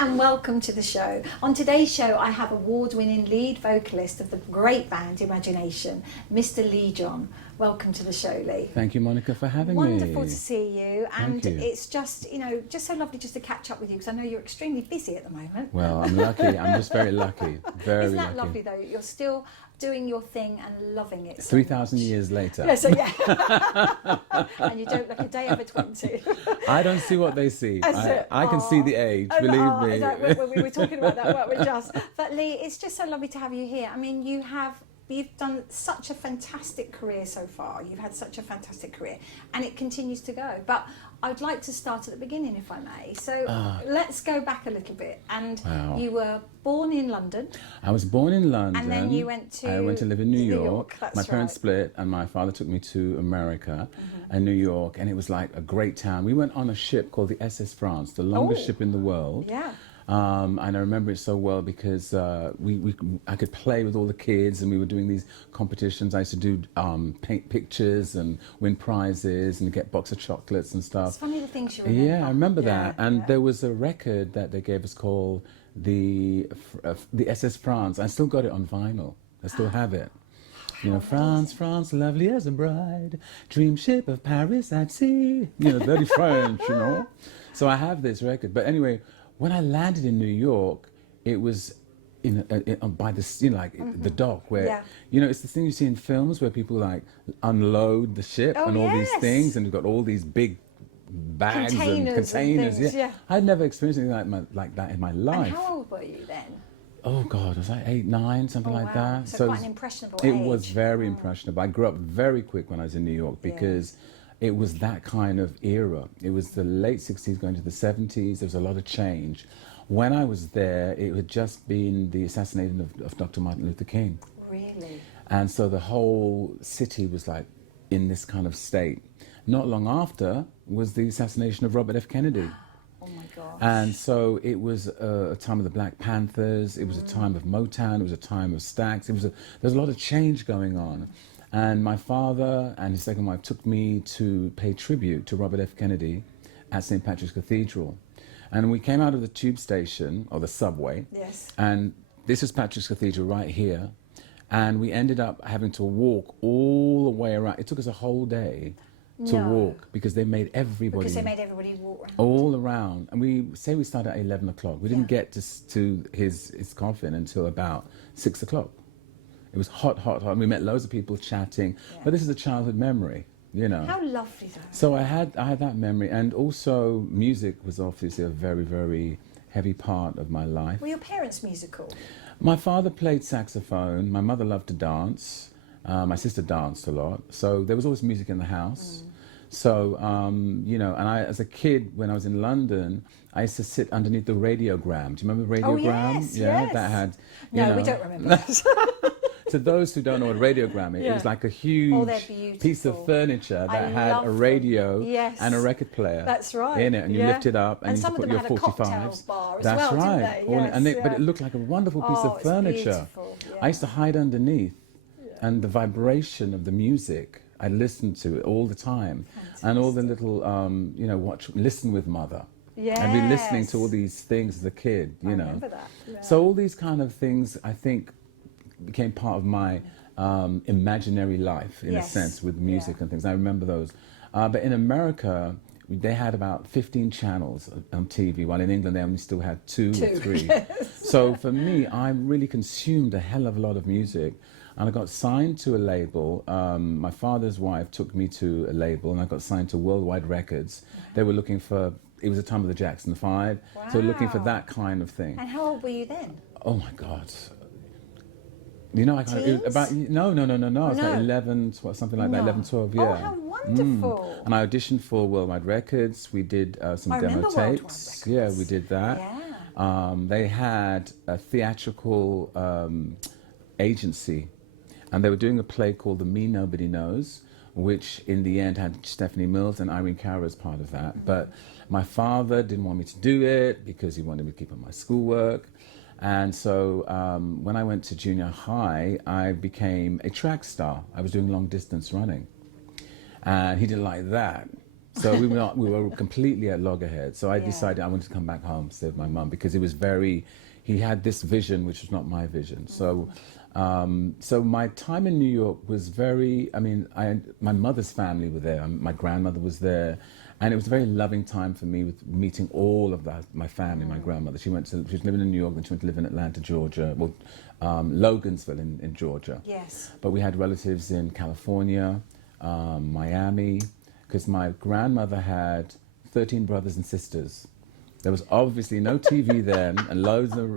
and welcome to the show. On today's show, I have award-winning lead vocalist of the great band Imagination, Mr. Leee John. Welcome to the show, Lee. Thank you, Monica, for having me. Wonderful to see you, and Thank you. it's just, just so lovely just to catch up with you because I know you're extremely busy at the moment. Well, I'm lucky. I'm just very lucky. Very Isn't that lucky. lovely though? You're still doing your thing and loving it. So 3,000 years later. Yeah, so yeah. And you don't look a day over 20. I don't see what they see. That's I can see the age, Oh, believe oh, me. we were talking about that, weren't we, just? But Lee, it's just so lovely to have you here. I mean, you've done such a fantastic career so far. You've had such a fantastic career, and it continues to go. But I'd like to start at the beginning, if I may. So let's go back a little bit. And Wow. you were born in London. I was born in London. And then you went to... I went to live in New York. That's My parents right. split, and my father took me to America and New York, and it was like a great town. We went on a ship called the SS France, the longest ship in the world. Yeah. And I remember it so well because I could play with all the kids, and we were doing these competitions. I used to do paint pictures and win prizes and get a box of chocolates and stuff. It's funny the things you remember. Yeah, I remember that. And yeah. there was a record that they gave us called the SS France. I still got it on vinyl. I still have it. You know, France, France, lovely as a bride, dream ship of Paris at sea. You know, dirty French, you know. So I have this record. But anyway, when I landed in New York, it was by the, the dock where, it's the thing you see in films where people like unload the ship and all these things, and you've got all these big bags and containers. And things, I'd never experienced anything like that in my life. And how old were you then? Oh God, was I 8, 9, something like that? So quite an impressionable It age. was very impressionable. I grew up very quick when I was in New York because it was that kind of era. It was the late 60s going to the 70s. There was a lot of change. When I was there, it had just been the assassination of Dr. Martin Luther King. Really? And so the whole city was like in this kind of state. Not long after was the assassination of Robert F. Kennedy. Oh my gosh. And so it was a time of the Black Panthers, it was a time of Motown, it was a time of Stax, there was a lot of change going on. And my father and his second wife took me to pay tribute to Robert F. Kennedy at St. Patrick's Cathedral. And we came out of the tube station, or the subway, and this is Patrick's Cathedral right here, and we ended up having to walk all the way around. It took us a whole day to walk because they made everybody walk around. all around. And we started at 11 o'clock. We didn't get to his coffin until about 6 o'clock. It was hot, hot, hot. We met loads of people chatting, but this is a childhood memory, you know. How lovely though. So I had that memory, and also music was obviously a very, very heavy part of my life. Were your parents musical? My father played saxophone. My mother loved to dance. My sister danced a lot. So there was always music in the house. So, and I, as a kid, when I was in London, I used to sit underneath the radiogram. Do you remember the radiogram? Oh, yes. That had, we don't remember that. To those who don't know what a radiogram is, it was like a huge piece of furniture that had a radio and a record player in it, and you lift it up and you some put of them your had a 45s. cocktail bar as That's well, right. didn't they? But it looked like a wonderful piece of furniture. I used to hide underneath, and the vibration of the music, I listened to it all the time. Fantastic. And all the little, listen with mother. And be listening to all these things as a kid, you know. Remember that. Yeah. So all these kind of things, I think, became part of my imaginary life, in a sense, with music and things. I remember those. But in America, they had about 15 channels on TV, while in England they only still had 2 or 3. So for me, I really consumed a hell of a lot of music. And I got signed to a label. My father's wife took me to a label, and I got signed to Worldwide Records. They were looking for, it was the time of the Jackson 5, so looking for that kind of thing. And how old were you then? Oh my God. You know, I kind of, about, no. I was like 11, something like that, 11, 12, yeah. Oh, how wonderful. And I auditioned for Worldwide Records. We did some demo tapes. Yeah, we did that. Yeah. They had a theatrical agency, and they were doing a play called The Me Nobody Knows, which in the end had Stephanie Mills and Irene Cara as part of that. But my father didn't want me to do it because he wanted me to keep up my schoolwork. And so when I went to junior high, I became a track star. I was doing long distance running. And he didn't like that. So we were completely at loggerheads. So I decided I wanted to come back home to stay with my mum because it was he had this vision which was not my vision. So so my time in New York was my mother's family were there. My grandmother was there. And it was a very loving time for me with meeting all of my family, my grandmother. She was living in New York, then she went to live in Atlanta, Georgia, Logansville in Georgia. Yes. But we had relatives in California, Miami, because my grandmother had 13 brothers and sisters. There was obviously no TV then, and loads of,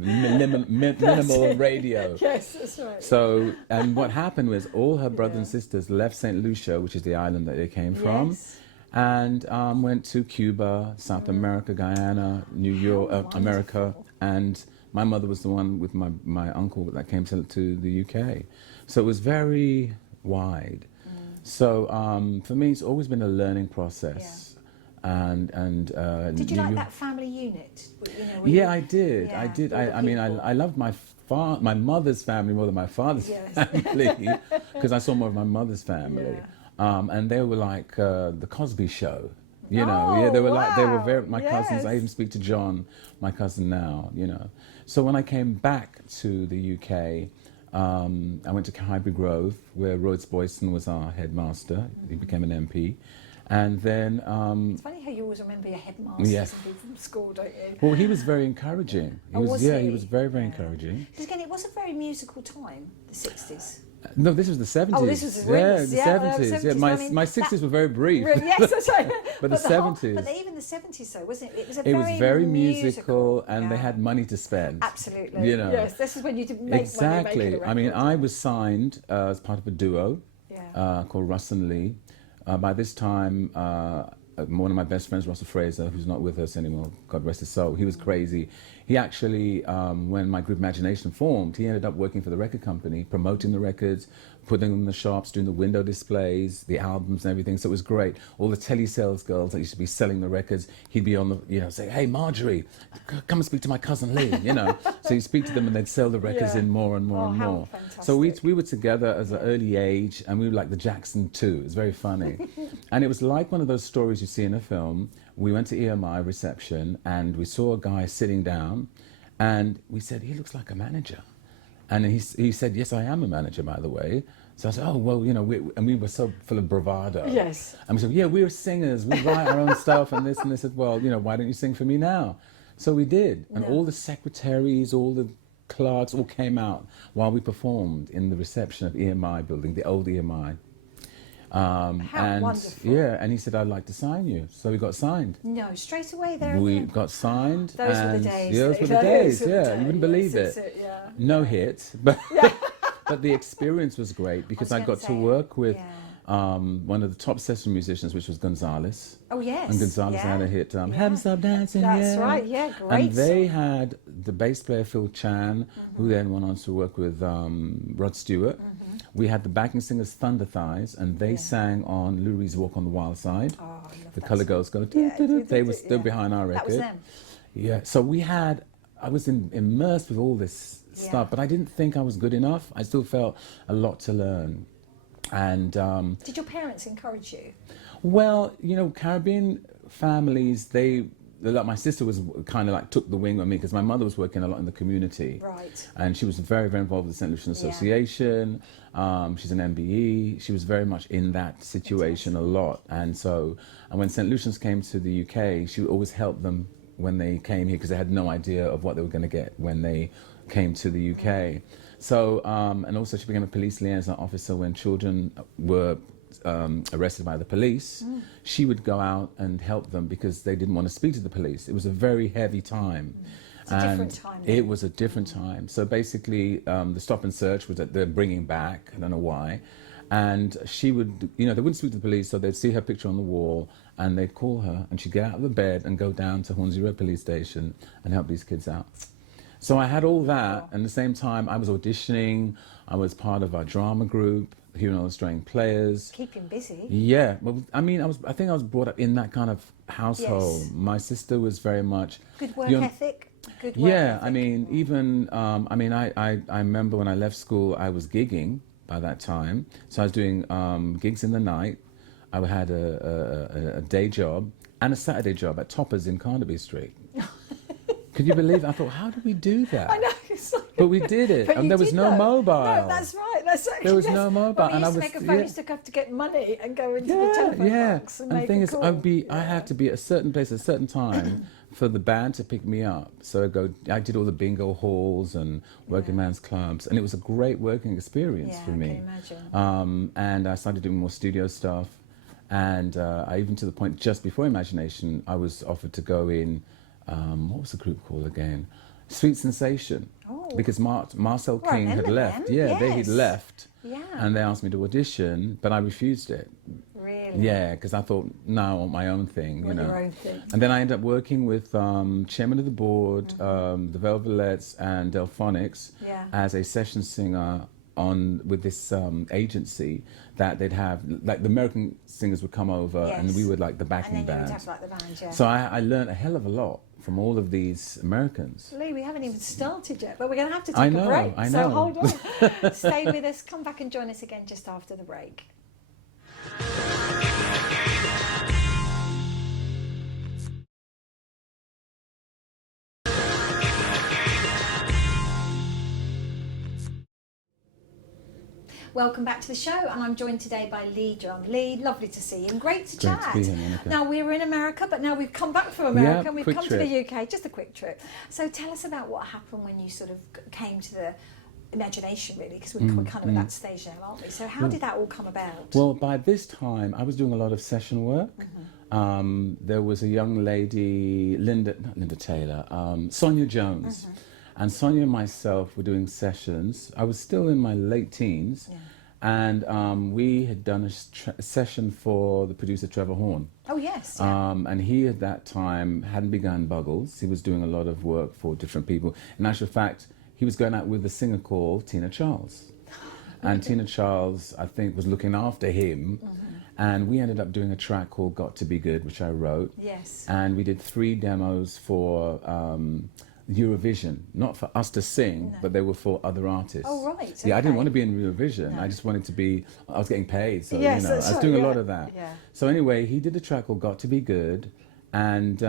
minimal radio. Yes, that's right. So, and what happened was all her brothers and sisters left St. Lucia, which is the island that they came from. Yes. And went to Cuba, South America, Guyana, New York, America, and my mother was the one with my uncle that came to the UK. So it was very wide. So for me, it's always been a learning process. And did you like that family unit? I did. Yeah, I did. I loved my mother's family more than my father's family because I saw more of my mother's family. Yeah. And they were like the Cosby Show, they were very, my cousins. I even speak to John, my cousin now, So when I came back to the UK, I went to Highbury Grove, where Rhodes Boyson was our headmaster. He became an MP. And then... it's funny how you always remember your headmasters and people from school, don't you? Well, he was very encouraging. He was very, very encouraging. Because again, it was a very musical time, the 60s. No, this was the 70s. Oh, this was the 70s. Yeah, my 60s were very brief. Yes, that's right. but the 70s. But even the 70s, though, wasn't it? It was very musical, and they had money to spend. Absolutely. Yes, this is when you did make money. I was signed as part of a duo called Russ and Lee. By this time, one of my best friends, Russell Fraser, who's not with us anymore, God rest his soul, he was crazy. He actually, when my group Imagination formed, he ended up working for the record company, promoting the records, putting them in the shops, doing the window displays, the albums and everything. So it was great. All the telesales girls that used to be selling the records, he'd be on the, say, hey, Marjorie, come and speak to my cousin Lee, So you'd speak to them and they'd sell the records in more and more and more. Fantastic. So we were together as an early age, and we were like the Jackson 2. It was very funny. And it was like one of those stories you see in a film. We went to EMI reception and we saw a guy sitting down, and we said, he looks like a manager. And he said, yes, I am a manager, by the way. So I said, oh, well, and we were so full of bravado. Yes. And we said, yeah, we're singers, we write our own stuff and this. And they said, well, why don't you sing for me now? So we did. And all the secretaries, all the clerks all came out while we performed in the reception of EMI building, the old EMI. How wonderful. Yeah, and he said, I'd like to sign you. So we got signed. No, straight away there. We got signed. Those were the days. Yeah, those were the days, you wouldn't believe it. No hit, but but the experience was great because I got to work with one of the top session musicians, which was Gonzalez. Oh, yes. And Gonzalez had a hit, Haven't Stopped Dancing. That's right, great. And they had the bass player Phil Chan, who then went on to work with Rod Stewart. We had the backing singers Thunder Thighs, and they sang on Lou Reed's Walk on the Wild Side. Oh, I love the Colour Girls Go. They were still behind our record. That was them. Yeah, so I was immersed with all this stuff, but I didn't think I was good enough. I still felt a lot to learn. And did your parents encourage you? Well, Caribbean families, like my sister was kind of like took the wing on me because my mother was working a lot in the community. Right. And she was very, very involved with the St. Lucian Association. She's an MBE. She was very much in that situation a lot. And when St. Lucians came to the UK, she would always help them when they came here because they had no idea of what they were going to get when they came to the UK. So, and also she became a police liaison officer when children were arrested by the police. She would go out and help them because they didn't want to speak to the police. It was a very heavy time. It's a different time. It was a different time. So basically, the stop and search was that they're bringing back, I don't know why. And she would, they wouldn't speak to the police, so they'd see her picture on the wall and they'd call her and she'd get out of the bed and go down to Hornsey Road Police Station and help these kids out. So I had all that, and at the same time I was auditioning, I was part of our drama group, Hearing All Australian Players. Keeping busy. Yeah, well, I think I was brought up in that kind of household. Yes. My sister was very much... Good work ethic? Good work ethic. I mean, even, I remember when I left school, I was gigging by that time. So I was doing gigs in the night. I had a day job and a Saturday job at Toppers in Carnaby Street. Could you believe it? I thought, how did we do that? I know. It's like, But we did it, but and there was no mobile. No, that's right. That's actually, There was no mobile, when we and I used to was make a phone, used to have to get money and go into the telephone box and the make thing a is, call. I had to be at a certain place at a certain time for the band to pick me up. So I did all the bingo halls and working man's clubs, and it was a great working experience for me. I can imagine. And I started doing more studio stuff, and I even to the point just before Imagination, I was offered to go in. What was the group called again? Sweet Sensation. Oh. Because Marcel Well, I King had remember left. them, Yeah, yes. he'd left. Yeah. And they asked me to audition, but I refused it. Really? Yeah, because I thought, no, I want my own thing, you know. Your own thing. And then I ended up working with chairman of the board, the Velvelettes and Delphonics Yeah. as a session singer with this agency that they'd have, like the American singers would come over and Yes. we would like the backing And then you would band. have like the band, yeah. So I learned a hell of a lot from all of these Americans. Lee, we haven't even started yet, but we're going to have to take I a know, break. I So know. hold on. Stay with us. Come back and join us again just after the break. Welcome back to the show, and I'm joined today by Leee John. Lee, lovely to see you and great to Great chat. to be here, Monica. Now, we were in America, but now we've come back from America Yeah, and we've quick come trip. to the UK, just a quick trip. So tell us about what happened when you sort of came to the Imagination, really, because we're kind of at that stage now, aren't we? So how did that all come about? Well, by this time, I was doing a lot of session work. There was a young lady, not Linda Taylor, Sonia Jones. And Sonia and myself were doing sessions. I was still in my late teens. Yeah. And we had done a session for the producer Trevor Horn. Oh, yes. Yeah. And he at that time hadn't begun Buggles. He was doing a lot of work for different people. In actual fact, he was going out with a singer called Tina Charles. And Tina Charles, I think, was looking after him. And we ended up doing a track called Got to Be Good, which I wrote. Yes. And we did 3 demos for Eurovision, not for us to sing, but they were for other artists. Oh, right. Yeah, I didn't okay. want to be in Eurovision. No. I just wanted to be, I was getting paid, so, Yes, you know, I that's was right, doing a yeah, lot of that. yeah. So anyway, he did a track called Got to Be Good, and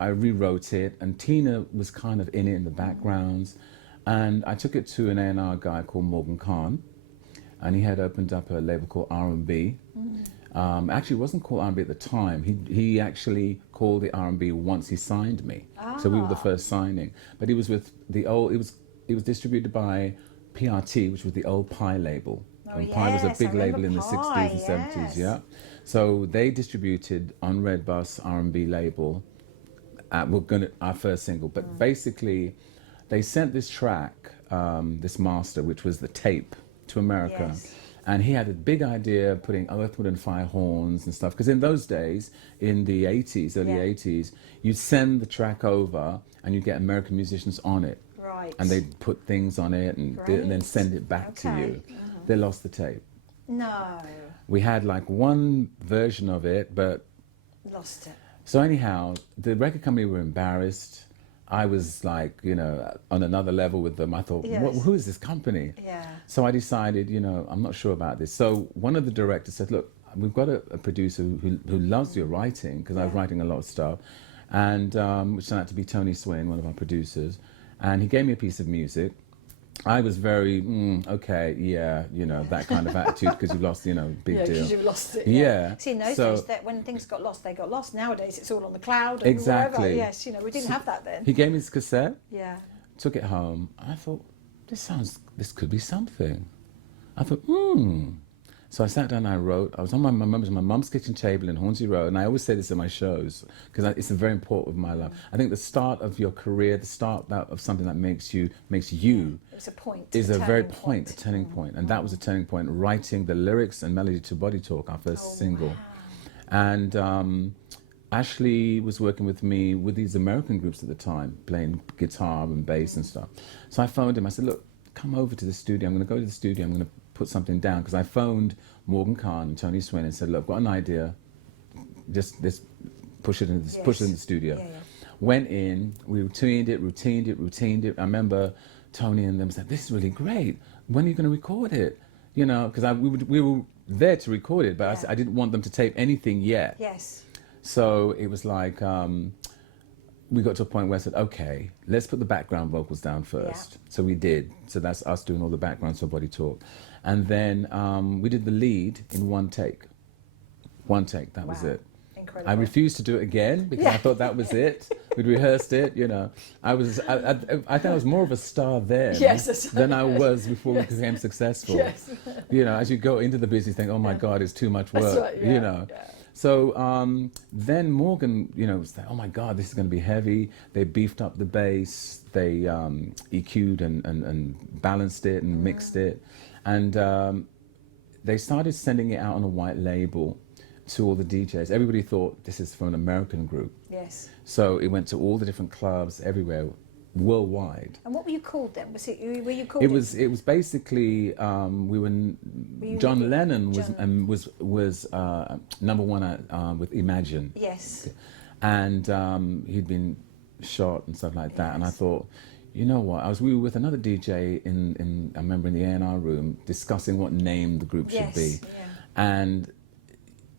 I rewrote it, and Tina was kind of in it in the backgrounds, and I took it to an A&R guy called Morgan Khan, and he had opened up a label called R&B. Actually, it wasn't called R&B at the time. He actually called it R&B once he signed me. So we were the first signing. But he was with the old. It was distributed by PRT, which was the old Pi label. Oh, And Pi was a yes, big I remember label in the Pi, 60s and 70s. yes. Yeah. So they distributed on Red Bus R&B label. Our first single. But basically, they sent this track, this master, which was the tape, to America. Yes. And he had a big idea of putting Earth, Wind and Fire horns and stuff. Because in those days, in the 80s, early Yeah. 80s, you'd send the track over and you'd get American musicians on it. Right. And they'd put things on it and then Great. send it back to Okay. you. They lost the tape. No. We had like one version of it, but... Lost it. So anyhow, the record company were embarrassed. I was like, you know, on another level with them. I thought, Yes. who is this company? Yeah. So I decided, you know, I'm not sure about this. So one of the directors said, look, we've got a producer who loves your writing, because I was writing a lot of stuff, and which turned out to be Tony Swin, one of our producers. And he gave me a piece of music. I was very, okay, yeah, you know, that kind of attitude, because you've lost, you know, big Yeah, deal. because you lost it. Yeah. See, in those So- days, that when things got lost, they got lost. Nowadays, it's all on the cloud. And Exactly. Wherever. Yes, you know, we didn't have that then. He gave me this cassette. Yeah. Took it home. I thought, this could be something. I thought, So I sat down and I wrote. I was on my mum's kitchen table in Hornsey Road, and I always say this in my shows because it's very important in my life. I think the start of your career, the start of something that makes you, It was a point. is a very turning a turning point, and that was a turning point. Writing the lyrics and melody to Body Talk, our first single, and Ashley was working with me with these American groups at the time, playing guitar and bass and stuff. So I phoned him. I said, look, come over to the studio. I'm going to go to the studio. I'm going to put something down, because I phoned Morgan Khan and Tony Swin and said, look, I've got an idea. Just push it in the studio. Yeah, yeah. Went in, we routined it. I remember Tony and them said, this is really great. When are you going to record it? You know, because we were there to record it, but Yeah. I didn't want them to tape anything yet. Yes. So it was like, we got to a point where I said, okay, let's put the background vocals down first. Yeah. So we did. So that's us doing all the backgrounds for Body Talk. And then we did the lead in one take. One take, that was Wow. it. Incredible. I refused to do it again because I thought that was it. We'd rehearsed it, you know. I think I was more of a star then than I was before we became successful. Yes. You know, as you go into the business, you think, oh my God, it's too much work, That's right, yeah, you know. yeah. So then Morgan, you know, was like, oh my God, this is going to be heavy. They beefed up the bass, they EQ'd and balanced it and mixed it. And they started sending it out on a white label to all the DJs. Everybody thought this is from an American group. Yes. So it went to all the different clubs everywhere, worldwide. And what were you called then? Were you called? It was basically John Lennon was number one with Imagine. Yes. And he'd been shot and stuff like that. Yes. And I thought, you know what? We were with another DJ I remember in the A&R room discussing what name the group should be. Yeah. And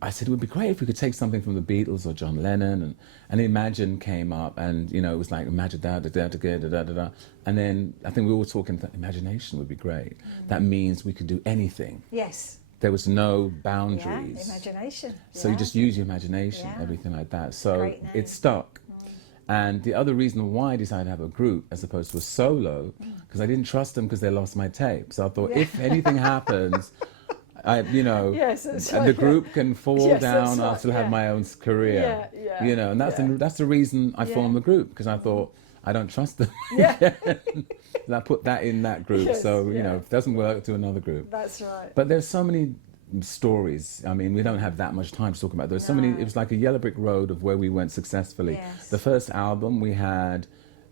I said it would be great if we could take something from the Beatles or John Lennon, and Imagine came up, and you know it was like Imagine da da da da da da da, and then I think we were talking that imagination would be great. That means we could do anything. Yes. There was no boundaries. Yeah, imagination. So you just use your imagination, Yeah. everything like that. So Great name. it stuck. And the other reason why I decided to have a group as opposed to a solo, because I didn't trust them because they lost my tape. So I thought if anything happens, Yes, that's right, the group can fall Yes, down. that's I'll right, still have yeah. my own career. Yeah, You know, and that's the reason I formed the group, because I thought I don't trust them. Yeah. And I put that in that group. Yes, So you know, yeah. if it doesn't work, to another group. That's right. But there's so many stories. I mean, we don't have that much time to talk about. There's so many. It was like a yellow brick road of where we went successfully. Yes. The first album we had.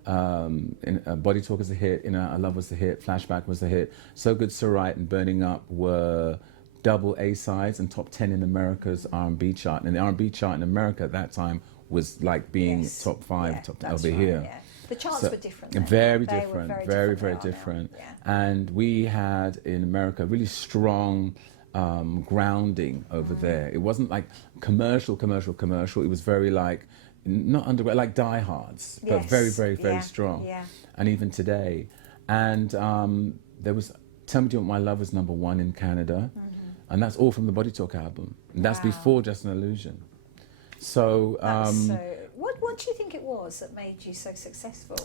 Body Talk was a hit, Our Love was a hit, Flashback was a hit, So Good So Right and Burning Up were double A-sides and top 10 in America's R&B chart. And the R&B chart in America at that time was like being top 5, top 10 over here. Yeah. The charts were different. then. Very They different, were very than they are now. different. Yeah. And we had in America really strong grounding over there. It wasn't like commercial. It was very like, not underground, like diehards, but Yes. very strong. Yeah. And even today. And there was Tell Me Do You Want My Love was number 1 in Canada. And that's all from the Body Talk album. And that's Wow. before Just an Illusion. So, What do you think it was that made you so successful?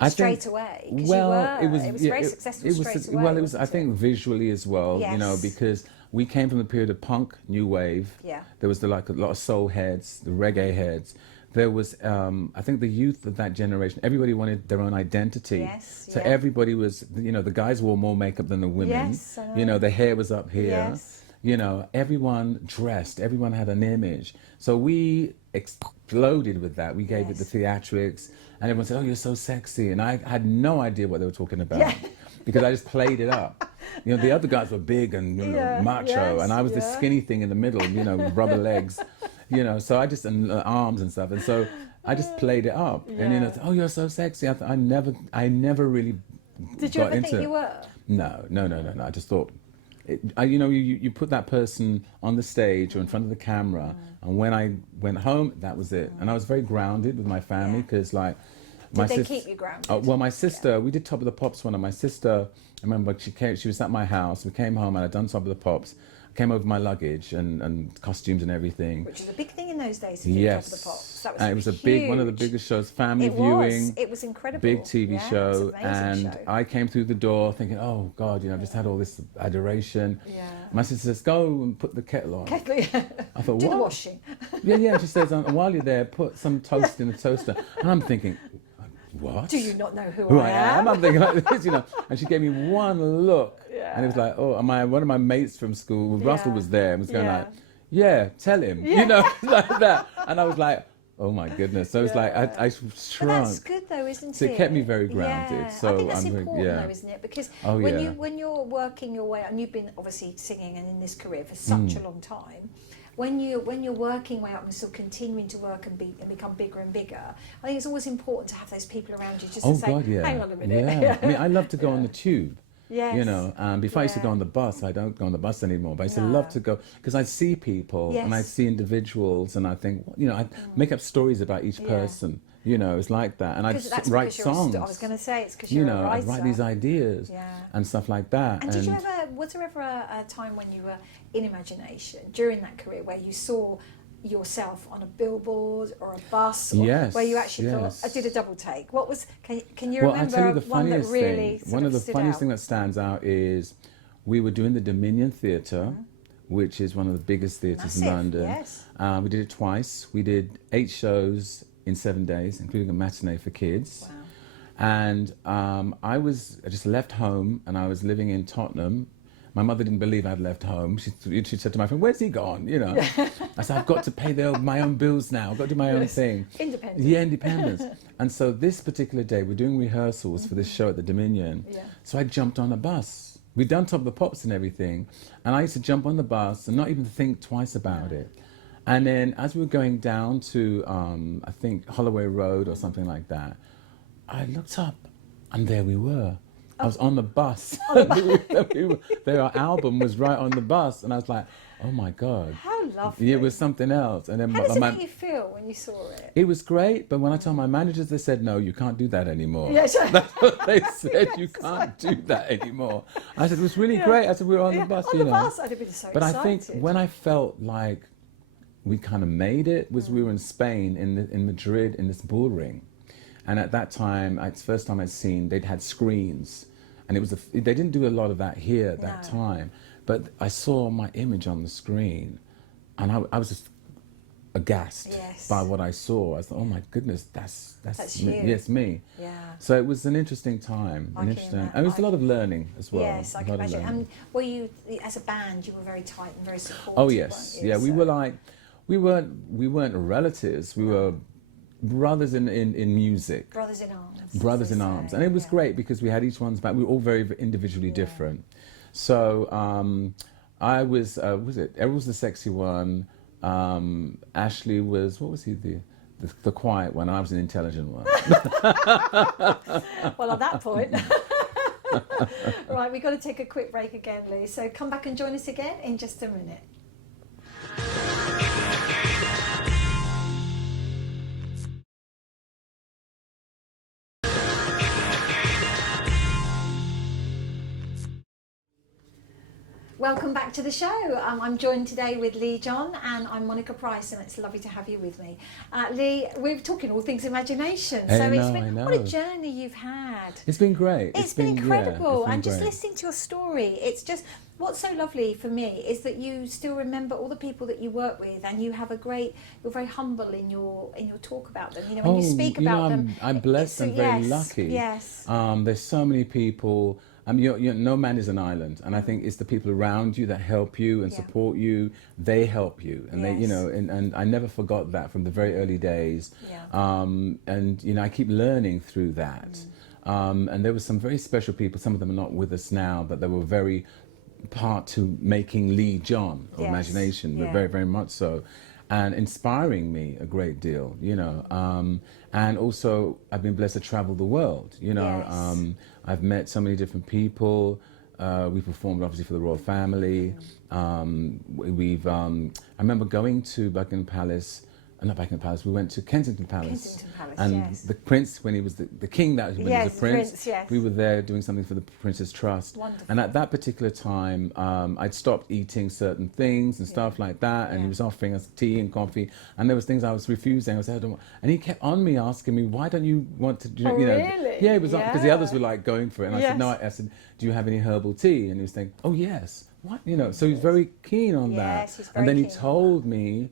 I Straight think, away, 'cause well, it was very successful straight away. Well, it was. I wasn't think it? visually as well. You know, Yes. because we came from the period of punk, new wave. Yeah. There was like a lot of soul heads, the reggae heads. There was, I think, the youth of that generation. Everybody wanted their own identity. Yes, So yeah. everybody was. You know, the guys wore more makeup than the women. Yes, I know. You know, the hair was up here. Yes. You know, everyone dressed. Everyone had an image. So we exploded with that. We gave it the theatrics, and everyone said, "Oh, you're so sexy," and I had no idea what they were talking about Yeah. because I just played it up. You know, the other guys were big and Yeah, macho, yes, and I was the yeah. skinny thing in the middle. You know, with rubber legs. You know, so I just and arms and stuff, and so I just played it up. And you know, Yeah. "Oh, you're so sexy." I never really Did you got ever into think it. you were? No. I just thought, you put that person on the stage or in front of the camera, and when I went home, that was it. And I was very grounded with my family because, like, Did they keep you grounded? Well, my sister, we did Top of the Pops one, and my sister, I remember she was at my house. We came home and I'd done Top of the Pops. Came over my luggage and costumes and everything. Which is a big thing in those days to do Top of the Pops. That was and it was one of the biggest shows, family It viewing. was. It was incredible. Big TV Yeah, it was show, an amazing and show. I came through the door thinking, "Oh God, I've just had all this adoration." Yeah. My sister says, "Go and put the kettle on." I thought, Do "What?" the washing. Yeah. She says, "And while you're there, put some toast in the toaster." And I'm thinking, "What? Do you not know who I am? I'm thinking like this, you know. And she gave me one look, and it was like, "Oh, one of my mates from school, Russell, was there and was going like." Yeah, tell him, you know, like that. And I was like, oh my goodness. So it's like, I shrunk. But that's good though, isn't So it kept me very grounded. Yeah. So I think that's I'm important yeah. though, isn't it? Because Oh, when yeah. when you're working your way up, and you've been obviously singing and in this career for such a long time, when you're working way up and still continuing to work and become bigger and bigger, I think it's always important to have those people around you just to say, God, yeah. hang on a minute. Yeah. I mean, I love to go on the tube. Yes. You know, before I used to go on the bus, I don't go on the bus anymore, but I used to love to go because I see people and I see individuals and I think, you know, I make up stories about each person. You know, it's like that. And I'd write songs. I was going to say, it's because you you're know, a writer. I'd write these ideas and stuff like that. And was there ever a time when you were in Imagination, during that career, where you saw yourself on a billboard or a bus, or where you actually thought, I did a double take? What was, can you remember I tell you the one that funniest really thing. One of the funniest things that stands out is we were doing the Dominion Theatre, which is one of the biggest theatres in London. Yes. We did it twice. We did 8 shows in 7 days, including a matinee for kids. Wow. And I just left home and I was living in Tottenham. My mother didn't believe I'd left home. She said to my friend, "Where's he gone?" You know, I said, "I've got to pay my own bills now. I've got to do my own thing." Independence. Yeah, independence. And so this particular day, we're doing rehearsals for this show at the Dominion. Yeah. So I jumped on a bus. We'd done Top of the Pops and everything, and I used to jump on the bus and not even think twice about it. And then as we were going down to, I think Holloway Road or something like that, I looked up, and there we were. I was on the bus. Their album was right on the bus, and I was like, "Oh my God!" How lovely! It was something else. And then how does it make you feel when you saw it? It was great, but when I told my managers, they said, "No, you can't do that anymore." Yes. That's what they said. You can't do that anymore. I said, "It was really great." I said, "We were on the bus, on the bus, I'd have been so But excited. I think when I felt like we kind of made it was we were in Spain, in Madrid, in this bull ring. And at that time, it's the first time I'd seen, they'd had screens. And they didn't do a lot of that here at that time. But I saw my image on the screen. And I was just aghast by what I saw. I thought, "Oh my goodness, that's me. Yes, me." Yeah. So it was an interesting time. And it was a lot of learning as well. Yes, I can imagine. And were you, as a band, you were very tight and very supportive? Oh yes, yeah. We were like, we weren't relatives. We were brothers in music. Brothers in arms. Brothers in arms. And it was great because we had each one's back. We were all very individually different. So I was Errol was the sexy one. Ashley was, what was he, the quiet one. I was an intelligent one. Well, at that point. Right, we've got to take a quick break again, Lee. So come back and join us again in just a minute. Welcome back to the show. I'm joined today with Leee John and I'm Monica Price, and it's lovely to have you with me. Lee, we're talking all things imagination. It's been what a journey you've had. It's been great. It's been incredible. And just listening to your story, it's just what's so lovely for me is that you still remember all the people that you work with, and you have you're very humble in your talk about them. You know, when you speak about them. I'm blessed and very lucky. Yes. There's so many people. No man is an island, and I think it's the people around you that help you and support you. They help you, and they, and I never forgot that from the very early days. And I keep learning through that. And there were some very special people. Some of them are not with us now, but they were very part to making Leee John of Imagination. Very, very much so. And inspiring me a great deal, and also I've been blessed to travel the world, I've met so many different people. We performed obviously for the royal family. I remember going to Buckingham Palace. Not Buckingham Palace, we went to Kensington Palace. And the prince, when he was the king, when he was a prince, we were there doing something for the Prince's Trust. Wonderful. And at that particular time, I'd stopped eating certain things and stuff like that, and he was offering us tea and coffee, and there was things I was refusing. I said, I don't want, and he kept on me asking me, "Why don't you want to drink?" Really? Yeah, it was because the others were like going for it, and I said, "No." I said, "Do you have any herbal tea?" And he was saying, "Oh yes." What? So he's very keen on that. He's very and then he keen told me,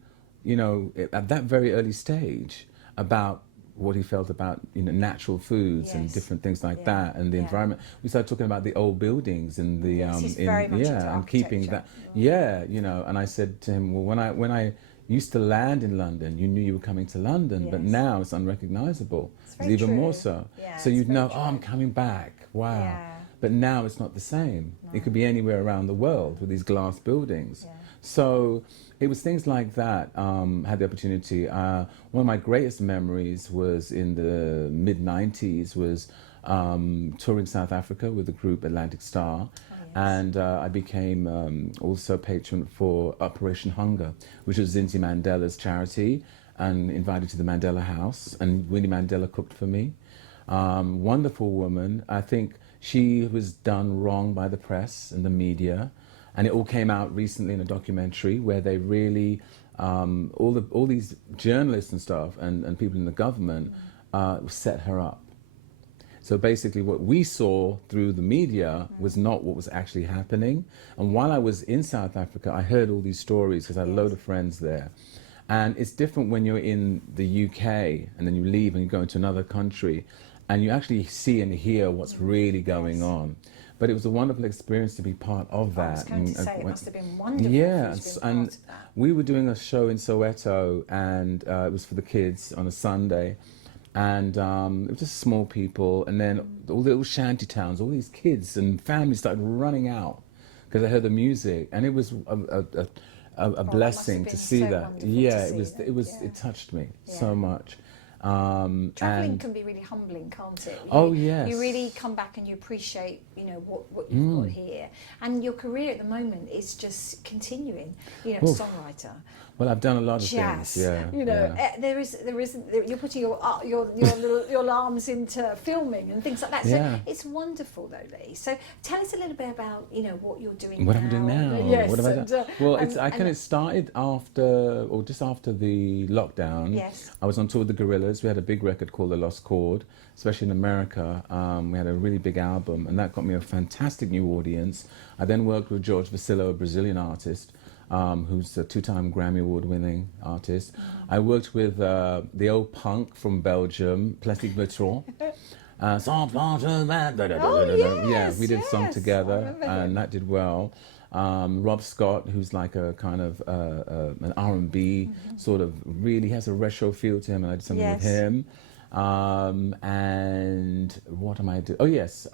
at that very early stage, about what he felt about natural foods and different things like that, and the environment. We started talking about the old buildings and the and keeping that. And I said to him, "Well, when I used to land in London, you knew you were coming to London, but now it's unrecognizable. It's even more so. So you'd know, oh, I'm coming back. Wow." Yeah. But now it's not the same. No. It could be anywhere around the world with these glass buildings. Yeah. So it was things like that. Had the opportunity. One of my greatest memories was in the mid-90s. Was touring South Africa with the group Atlantic Star. And I became also patron for Operation Hunger, which was Zinzi Mandela's charity, and invited to the Mandela House. And Winnie Mandela cooked for me. Wonderful woman. I think she was done wrong by the press and the media. And it all came out recently in a documentary where they really, all these journalists and stuff and people in the government set her up. So basically what we saw through the media was not what was actually happening. And while I was in South Africa, I heard all these stories because I had a load of friends there. And it's different when you're in the UK and then you leave and you go into another country and you actually see and hear what's really going on. But it was a wonderful experience to be part of that. I was going to say, it must have been wonderful. Yeah, and we were doing a show in Soweto, and it was for the kids on a Sunday. And it was just small people, and then all the little shanty towns, all these kids and families started running out because they heard the music, and it was a blessing to see that. Yeah, it touched me so much. Traveling can be really humbling, can't it? Yes. You really come back and you appreciate, what you've got here, and your career at the moment is just continuing. Songwriter. Well, I've done a lot of jazz, things. There isn't. You're putting your arms into filming and things like that. So it's wonderful, though, Lee. So tell us a little bit about what you're doing. What now. I'm doing now. Yes. What have I done? Well, it started just after the lockdown. Yes. I was on tour with the Gorillas. We had a big record called The Lost Chord, especially in America. We had a really big album, and that got me a fantastic new audience. I then worked with George Vasillo, a Brazilian artist, who's a 2-time Grammy Award-winning artist. I worked with the old punk from Belgium, Plastic Bertrand. We did a song together, and that did well. Rob Scott, who's like a kind of an R&B sort of, really has a retro feel to him, and I did something with him. And what am I doing? Oh yes,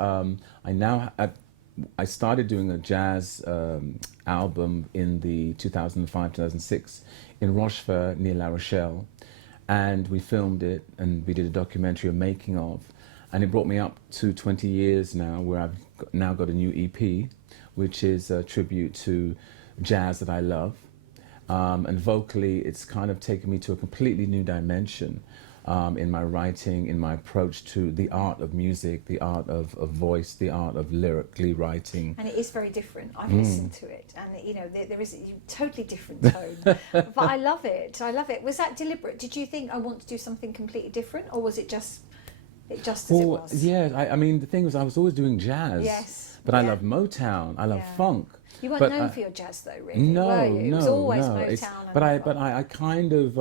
I started doing a jazz album in the 2005-2006 in Rochefort near La Rochelle, and we filmed it and we did a documentary, a making of, and it brought me up to 20 years now, where I've now got a new EP, which is a tribute to jazz that I love, and vocally it's kind of taken me to a completely new dimension. In my writing, in my approach to the art of music, the art of voice, the art of lyrically writing. And it is very different. I've listened to it, and there is a totally different tone. But I love it. I love it. Was that deliberate? Did you think I want to do something completely different, or was it just as it was? Yeah. I mean, the thing was, I was always doing jazz. Yes. But I love Motown. I love funk. You weren't known for your jazz, though, really. No, It was always Motown. But I kind of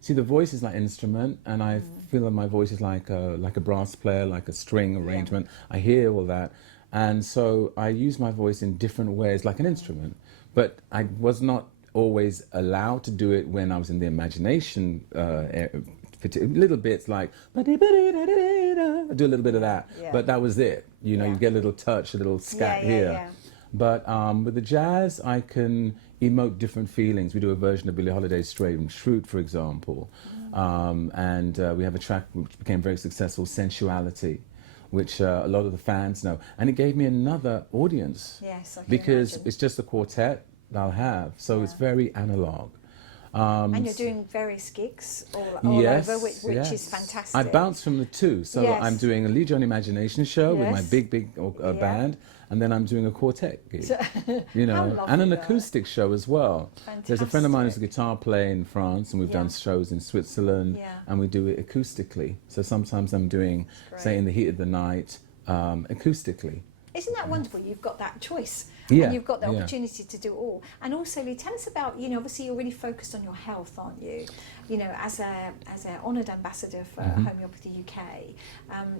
see, the voice is like an instrument, and I feel that my voice is like a brass player, like a string arrangement. I hear all that, and so I use my voice in different ways, like an instrument. But I was not always allowed to do it when I was in the imagination. Little bits like I do a little bit of that, but that was it. You get a little touch, a little scat here. Yeah. But with the jazz, I can emote different feelings. We do a version of Billie Holiday's Straight and Fruit, for example. And we have a track which became very successful, Sensuality, which a lot of the fans know. And it gave me another audience. Yes, I can because imagine. It's just a quartet that I'll have. So it's very analog. And you're doing various gigs all over, which is fantastic. I bounce from the two. So I'm doing a Leee John of Imagination show with my big band, and then I'm doing a quartet gig, and an acoustic show as well. Fantastic. There's a friend of mine who's a guitar player in France, and we've done shows in Switzerland, and we do it acoustically. So sometimes I'm doing, say, In the Heat of the Night, acoustically. Isn't that wonderful? You've got that choice, Yeah, and you've got the opportunity to do it all. And also, Lee, tell us about, obviously you're really focused on your health, aren't you? As a honoured ambassador for Homeopathy UK,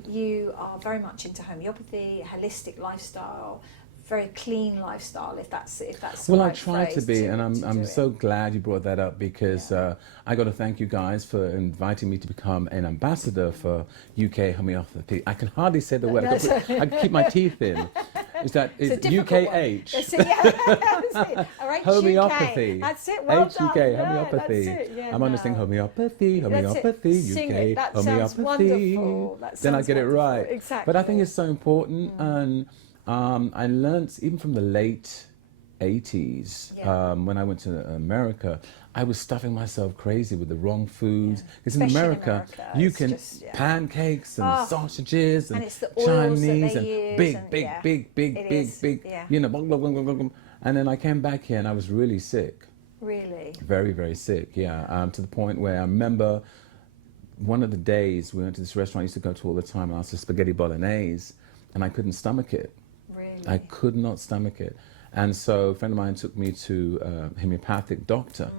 you are very much into homeopathy, holistic lifestyle, very clean lifestyle, if that's the right I try to be, and I'm so glad you brought that up, because I got to thank you guys for inviting me to become an ambassador for UK homeopathy. I can hardly say the word. I can keep my teeth in. Is that It's a is difficult one. UKH? That's it, yeah. That's it. All right, Homeopathy. UK. That's it. Well done. HUK, Yeah, homeopathy. that's it. Yeah, I'm understanding no. homeopathy, That's it. homeopathy, Sing UK, it. That sounds homeopathy. wonderful. That Then I sounds get it wonderful. right. Exactly. But I think it's so important, and I learned even from the late 80s, Yeah. when I went to America, I was stuffing myself crazy with the wrong foods. Because in Especially in America, America, you it's can just, yeah. pancakes and sausages and, And it's the oils that Chinese they and use big, and- big, yeah. big, big, It big, is, big, yeah. you know, blah, blah, blah, blah, blah, blah. And then I came back here and I was really sick. Really? Very, very sick, yeah. To the point where I remember one of the days we went to this restaurant I used to go to all the time, and I asked for spaghetti bolognese, and I couldn't stomach it. Really? I could not stomach it. And so a friend of mine took me to a homeopathic doctor.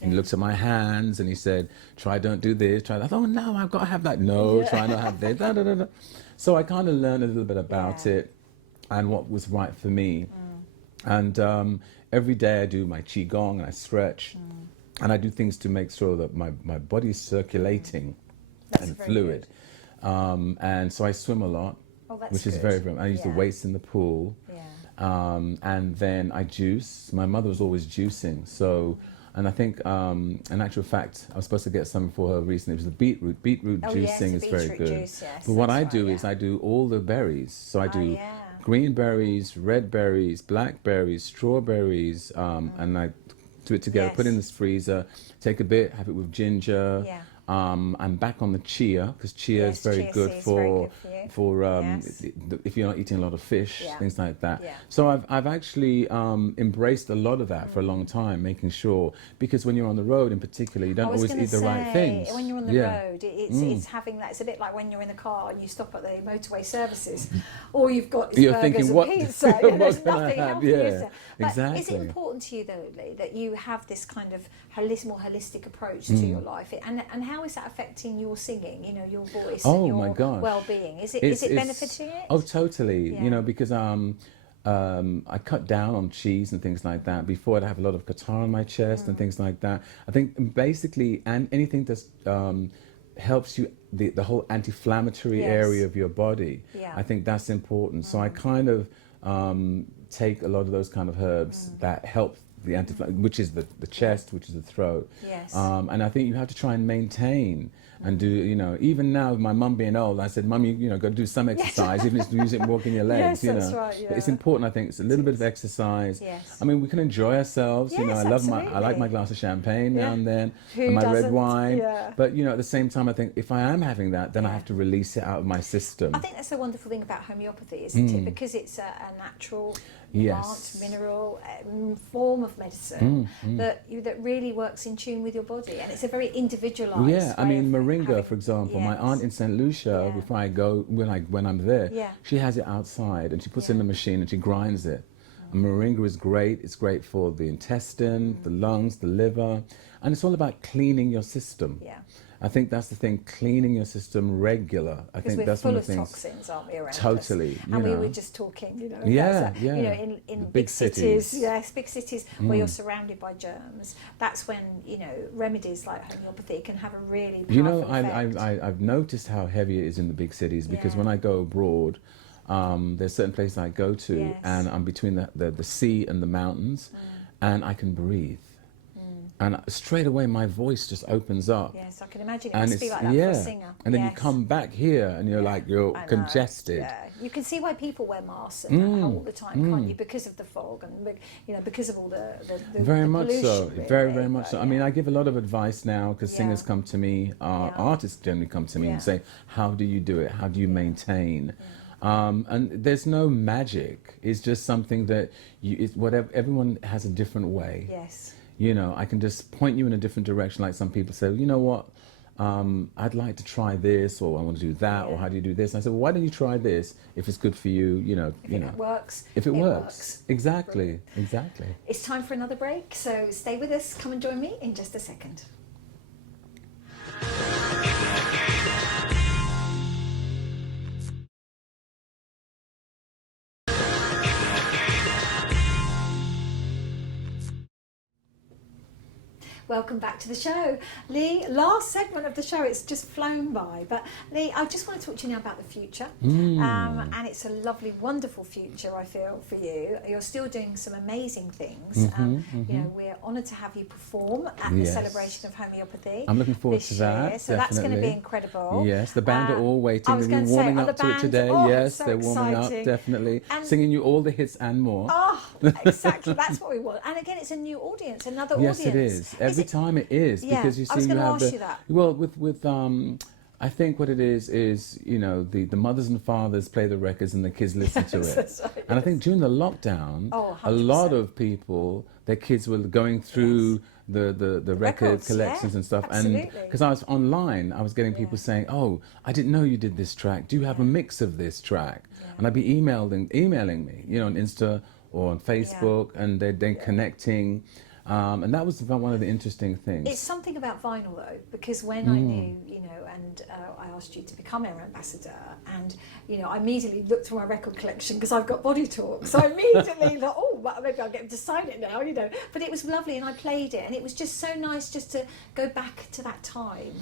And he looked at my hands and he said, try, don't do this, try that. I thought, oh no, I've got to have that. No, try not have this. Da, da, da, da. So I kind of learned a little bit about it and what was right for me. And every day I do my qigong and I stretch and I do things to make sure that my body's circulating and fluid. And so I swim a lot, which is very, very, I use the weights in the pool. And then I juice. My mother was always juicing. So, and I think, in actual fact, I was supposed to get some for her recently. It was the beetroot. Beetroot juicing is very good. Juice, yes, but what I do is I do all the berries. So I do green berries, red berries, blackberries, strawberries, and I do it together, put it in this freezer, take a bit, have it with ginger. I'm back on the chia because chia is very good for if you're not eating a lot of fish, things like that. So I've actually embraced a lot of that for a long time, making sure, because when you're on the road in particular, you don't always eat the right things. When you're on the road, it's having that. It's a bit like when you're in the car and you stop at the motorway services, or you've got You're burgers thinking, and what? pizza. You know, there's nothing healthy, is there? But exactly. is it important to you though, Lee, that you have this kind of more holistic approach to your life, and how is that affecting your singing? You know, your voice and your well-being. Is it benefiting it? Oh, totally. You know, because I cut down on cheese and things like that. Before, I'd have a lot of catarrh on my chest and things like that. I think basically, and anything that helps you, the whole anti-inflammatory area of your body. I think that's important. So I kind of take a lot of those kind of herbs that help the which is the chest, which is the throat. And I think you have to try and maintain and do, you know, even now with my mum being old, I said, Mum, you know, go do some exercise, even if it's music walking your legs, you know. That's right, But it's important, I think, it's a little bit of exercise. I mean, we can enjoy ourselves, you know, I like my glass of champagne now and then, and my red wine. But, you know, at the same time, I think if I am having that, then I have to release it out of my system. I think that's the wonderful thing about homeopathy, isn't it? Because it's a natural plant, mineral form of medicine that really works in tune with your body, and it's a very individualised. Yeah, I mean moringa, for example. My aunt in St. Lucia, before I go, when I'm there, she has it outside and she puts it in the machine and she grinds it. And moringa is great. It's great for the intestine, the lungs, the liver, and it's all about cleaning your system. I think that's the thing, cleaning your system regular. I think that's one of the things. Because we're full of toxins, aren't we, around totally, us? And we were just talking, you know, you know, in big cities, big cities where you're surrounded by germs. That's when, you know, remedies like homeopathy can have a really powerful effect. I've noticed how heavy it is in the big cities because when I go abroad, there's certain places I go to and I'm between the sea and the mountains and I can breathe. And straight away, my voice just opens up. Yes, I can imagine it must be like that for a singer. And then you come back here and you're like, you're congested. You can see why people wear masks and all the time, can't you? Because of the fog and, you know, because of all the very much pollution, so. Really. Very much so. I mean, I give a lot of advice now because singers come to me, artists generally come to me and say, how do you do it? How do you maintain? And there's no magic. It's just something that everyone has a different way. Yes. You know, I can just point you in a different direction. Like some people say, you know what, I'd like to try this, or I want to do that, or how do you do this? And I said, well, why don't you try this if it's good for you? You know, if it works. If it works, exactly. It's time for another break, so stay with us. Come and join me in just a second. Welcome back to the show. Leee, last segment of the show, it's just flown by. But Leee, I just want to talk to you now about the future. And it's a lovely, wonderful future, I feel, for you. You're still doing some amazing things. You know, we're honoured to have you perform at the celebration of homeopathy. I'm looking forward to that. So that's going to be incredible. Yes, the band are all waiting. I was They're going to warming say, up to it today. Oh, yes, so they're warming exciting. up, definitely. And singing you all the hits and more. Oh, exactly. That's what we want. And again, it's a new audience, another audience. Yes, it is. Every time it is. Yeah, because you see, I was you going to have ask you that. Well, with I think what it is, you know, the mothers and fathers play the records and the kids listen to it. That's right, And I think during the lockdown, a 100%. lot of people, their kids were going through the record records, collections and stuff. absolutely. And because I was online, I was getting people saying, oh, I didn't know you did this track. Do you have a mix of this track? And I'd be emailing me, you know, on Insta or on Facebook, and they're then connecting. And that was one of the interesting things. It's something about vinyl though, because when I knew, you know, and I asked you to become our ambassador, and you know, I immediately looked through my record collection because I've got Body Talk, so I immediately thought, oh, well, maybe I'll get him to sign it now, you know. But it was lovely, and I played it, and it was just so nice just to go back to that time.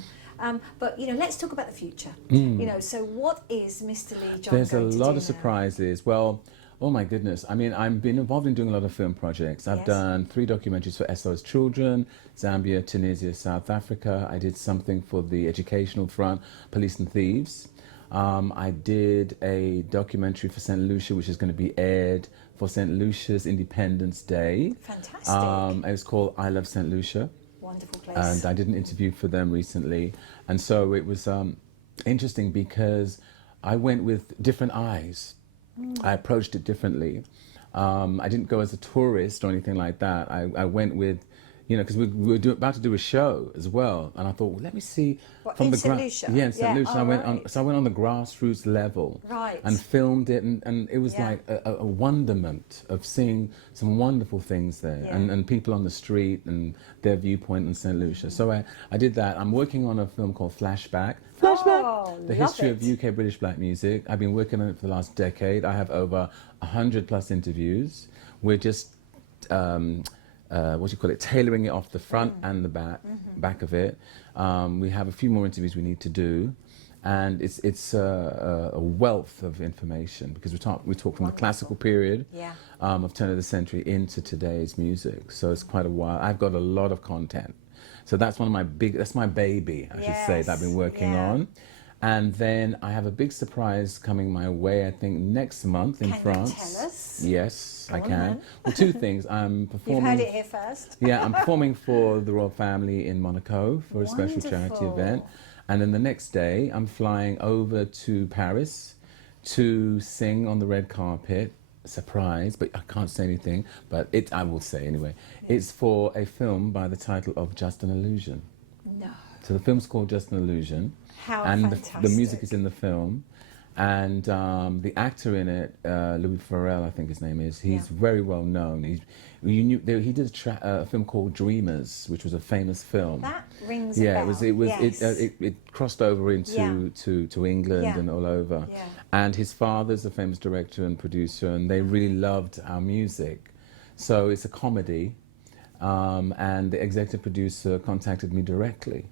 But you know, let's talk about the future. You know, so what is Mr. Leee John There's a going to lot do of surprises. Well, oh my goodness. I mean, I've been involved in doing a lot of film projects. I've done 3 documentaries for SOS Children, Zambia, Tunisia, South Africa. I did something for the Educational Front, Police and Thieves. I did a documentary for St. Lucia, which is going to be aired for St. Lucia's Independence Day. Fantastic. It was called I Love St. Lucia. Wonderful place. And I did an interview for them recently. And so it was interesting because I went with different eyes. I approached it differently. I didn't go as a tourist or anything like that. I went with, you know, because we were about to do a show as well, and I thought, well, let me see from the St. Lucia. Yeah, in St. Lucia. Oh, I went on the grassroots level, and filmed it, and it was like a wonderment of seeing some wonderful things there, and people on the street and their viewpoint in St. Lucia. So I did that. I'm working on a film called Flashback. The history of UK British black music. I've been working on it for the last decade. I have over 100+ interviews. We're just tailoring it off the front and the back of it. We have a few more interviews we need to do, and it's a wealth of information because we talk from the classical period of turn of the century into today's music. So it's quite a while. I've got a lot of content. So that's that's my baby, I should say, that I've been working on. And then I have a big surprise coming my way, I think, next month in France. Can you tell us? Yes, I can. Well, 2 things. I'm performing. You've heard it here first. Yeah, I'm performing for the royal family in Monaco for a special charity event. And then the next day, I'm flying over to Paris to sing on the red carpet. Surprise, but I can't say anything, but I will say anyway. It's for a film by the title of Just an Illusion. No. So the film's called Just an Illusion. How and fantastic. the music is in the film. And the actor in it, Louis Farrell, I think his name is, he's very well known. He did a film called Dreamers, which was a famous film. That rings a bell. It crossed over to England and all over. Yeah. And his father's a famous director and producer, and they really loved our music. So it's a comedy, and the executive producer contacted me directly.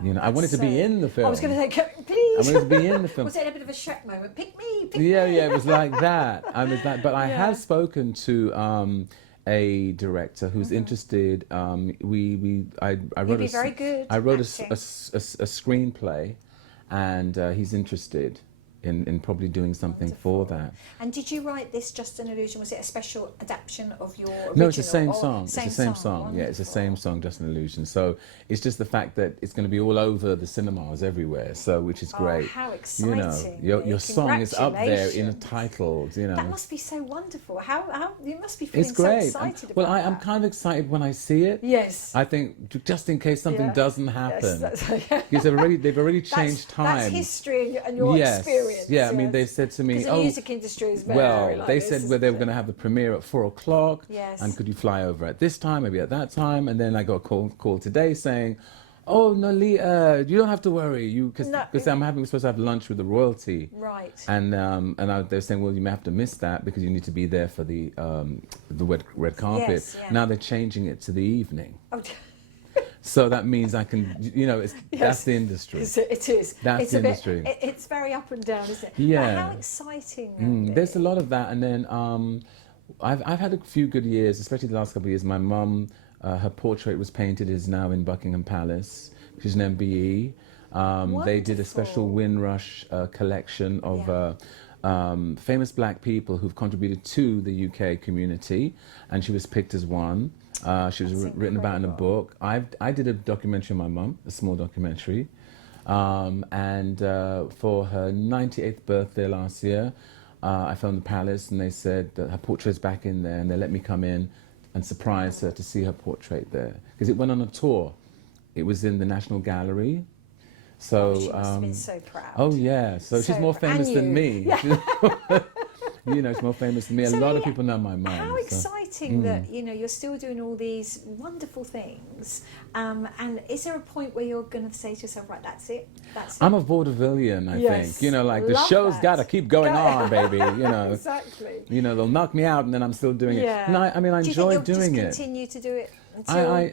You know, I wanted to be in the film. I was going to say, please. I wanted to be in the film. Was it a bit of a Shrek moment? Pick me. Yeah, it was like that. But I have spoken to a director who's interested. I wrote You'd be very good. I wrote a screenplay, and he's interested in probably doing something for that. And did you write this Just an Illusion? Was it a special adaptation of your original? No, it's the same song. It's the same song. Yeah, it's the same song, Just an Illusion. So it's just the fact that it's going to be all over the cinemas everywhere. So which is great. Oh, how exciting! You know, your song is up there in the titles. You know, that must be so wonderful. How you must be feeling it's great. so excited. Well, about I'm that. kind of excited when I see it. Yes. I think just in case something doesn't happen, because they've already changed time. That's history and your experience. Yeah, I mean they said to me, because the music industry is very well, like they this, said they were going to have the premiere at 4:00. Yes. And could you fly over at this time, maybe at that time? And then I got a call today saying, oh no, Leee, you don't have to worry, because we're supposed to have lunch with the royalty. Right. And they're saying, well, you may have to miss that because you need to be there for the red carpet. Yes, yeah. Now they're changing it to the evening. Oh, So that means I can, you know, that's the industry. It is. That's it's the a bit, industry. it's very up and down, isn't it? Yeah. But how exciting. There's a lot of that, and then I've had a few good years, especially the last couple of years. My mum, her portrait was painted, is now in Buckingham Palace. She's an MBE. They did a special Windrush collection of famous black people who've contributed to the UK community, and she was picked as one. She was written about in a book. I did a documentary on my mum, a small documentary, and for her 98th birthday last year, I filmed the palace, and they said that her portrait's back in there, and they let me come in and surprise her to see her portrait there, because it went on a tour. It was in the National Gallery. So she must have been so proud. Oh yeah, so she's more famous than me. Yeah. You know, she's more famous than me. So a lot of people know my mum. How exciting that, you know, you're still doing all these wonderful things. And is there a point where you're going to say to yourself, right, that's it? I'm a vaudevillian, I think. You know, like the show's got to keep going on, baby. You know, exactly. You know, they'll knock me out, and then I'm still doing it. And I mean, I enjoy doing it. Do you think you'll just continue to do it until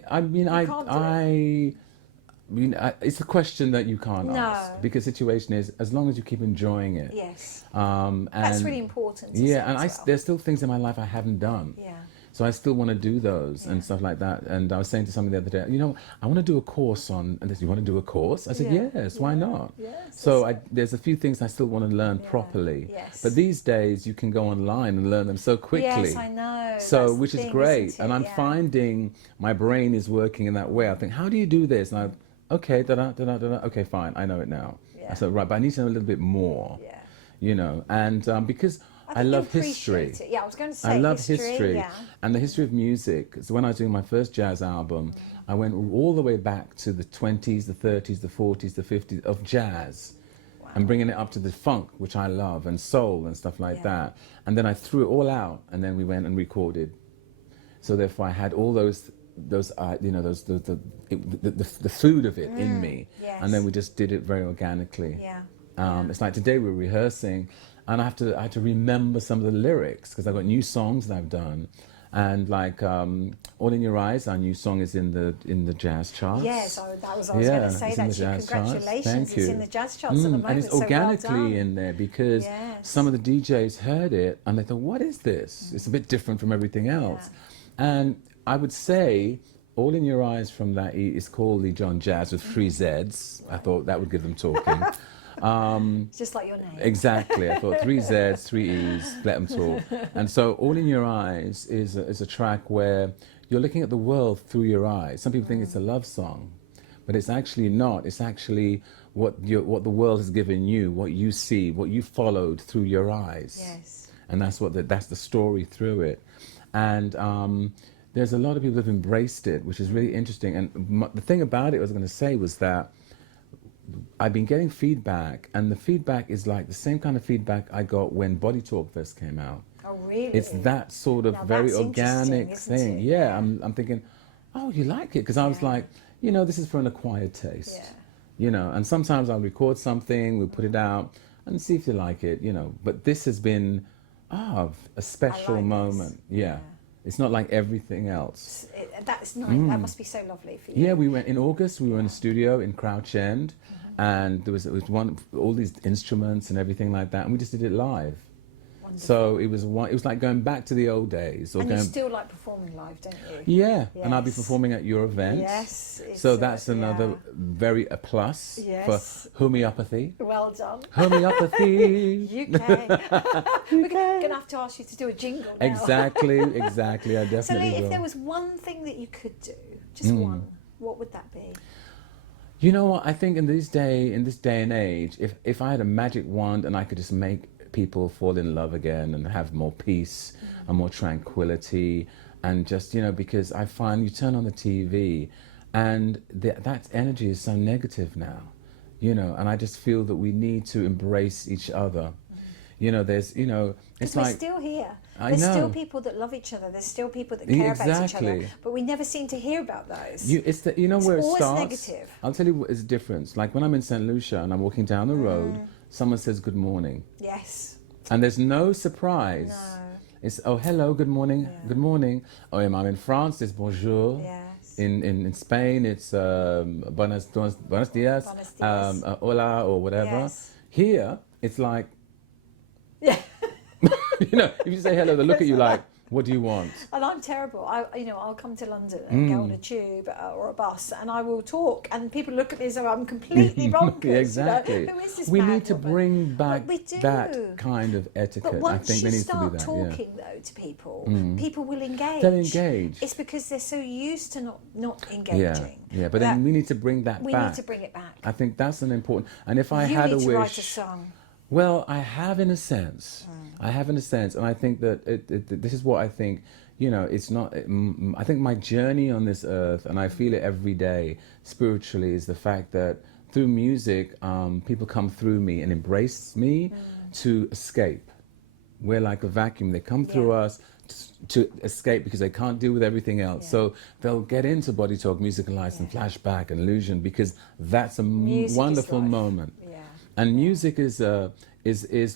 I mean, it's a question that you can't ask, because the situation is, as long as you keep enjoying it. Yes. And that's really important. There's still things in my life I haven't done. Yeah. So I still want to do those and stuff like that. And I was saying to somebody the other day, you know, I want to do a course on. And they said, you want to do a course? I said, yes. Why not? Yes. So there's a few things I still want to learn properly. Yes. But these days you can go online and learn them so quickly. Yes, I know. So that's which is great. And I'm finding my brain is working in that way. I think, how do you do this? And okay, okay, fine, I know it now. Yeah. I said, right, but I need to know a little bit more. Yeah. You know, and because I love history. Yeah, I was going to say I love history and the history of music. So when I was doing my first jazz album, I went all the way back to the 20s, the 30s, the 40s, the 50s of jazz. Wow. And bringing it up to the funk, which I love, and soul and stuff like that. And then I threw it all out, and then we went and recorded. So therefore I had all those you know, the food of it in me. Yes. And then we just did it very organically. Yeah. It's like today we're rehearsing, and I had to remember some of the lyrics, because I've got new songs that I've done, and like All in Your Eyes, our new song is in the jazz charts. Yes, I was going to say that to you. Congratulations, Thank you. It's in the jazz charts at the moment. And it's organically in there, because some of the DJs heard it and they thought, what is this? It's a bit different from everything else. And I would say All in Your Eyes from that is called Leee John Jazz with 3 Zs. I thought that would give them talking. Just like your name. Exactly. I thought 3 Zs, 3 Es, let them talk. And so All in Your Eyes is a track where you're looking at the world through your eyes. Some people think it's a love song, but it's actually not. It's actually what the world has given you, what you see, what you followed through your eyes. Yes. And that's that's the story through it. And there's a lot of people who've embraced it, which is really interesting. And the thing about it I was going to say was that I've been getting feedback, and the feedback is like the same kind of feedback I got when Body Talk first came out. Oh, really? It's that sort of very organic thing. Yeah, I'm thinking, oh, you like it? Because I was like, you know, this is for an acquired taste. Yeah. You know, and sometimes I'll record something, we'll put it out, and see if you like it, you know. But this has been a special moment. Yeah. It's not like everything else. That's nice. That must be so lovely for you. Yeah, we went in August. We were in a studio in Crouch End, and there was all these instruments and everything like that, and we just did it live. Wonderful. So it was like going back to the old days. And you still like performing live, don't you? Yeah, and I'll be performing at your event. Yes. So that's another very a plus for homeopathy. Well done. Homeopathy. UK. We're going to have to ask you to do a jingle now. Exactly. I definitely So Leee, will. if there was one thing that you could do, just one, what would that be? You know what? I think in this day and age, if I had a magic wand and I could just make people fall in love again and have more peace and more tranquility, and just, you know, because I find you turn on the TV and that energy is so negative now, you know, and I just feel that we need to embrace each other. You know, there's, you know, it's like... we're still here. There's still people that love each other. There's still people that care about each other. But we never seem to hear about those. You know where it starts? It's always negative. I'll tell you what is the difference. Like when I'm in St. Lucia and I'm walking down the road, someone says good morning. Yes. And there's no surprise. No. It's, oh, hello, good morning, good morning. Oh, I'm in France, it's bonjour. Yes. In Spain, it's buenos dias, Buenos dias. hola, or whatever. Yes. Here, it's like, Yeah. you know, if you say hello, they look at you like, what do you want? And I'm terrible. I'll come to London and go on a tube or a bus, and I will talk, and people look at me as though I'm completely bonkers. Yeah, exactly. You know? Who is this We mad need to woman? bring back we do. that kind of etiquette. But I once think you there needs to be that. start talking, though, to people, people will engage. They'll engage. It's because they're so used to not engaging. Yeah. But then we need to bring that we back. need to bring it back. I think that's an important. And if I you had need a to wish, write a song. well, I have in a sense. I have in a sense, and I think that this is what I think. You know, it's not. I think my journey on this earth, and I feel it every day spiritually, is the fact that through music, people come through me and embrace me to escape. We're like a vacuum. They come through us to escape because they can't deal with everything else. So they'll get into body talk, musical lights, and flashback and illusion because that's a wonderful moment. Yeah. And music is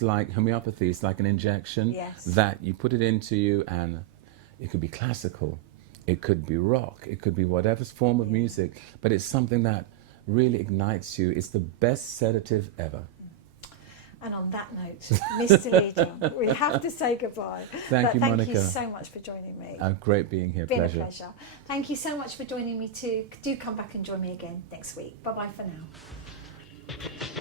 like homeopathy. It's like an injection that you put it into you, and it could be classical, it could be rock, it could be whatever form of music, but it's something that really ignites you. It's the best sedative ever. And on that note, Mr. Leee John, we have to say goodbye. Thank you, Monica. Monica. Thank you so much for joining me. Great being here. Been Pleasure. a pleasure. Thank you so much for joining me too. Do come back and join me again next week. Bye bye for now.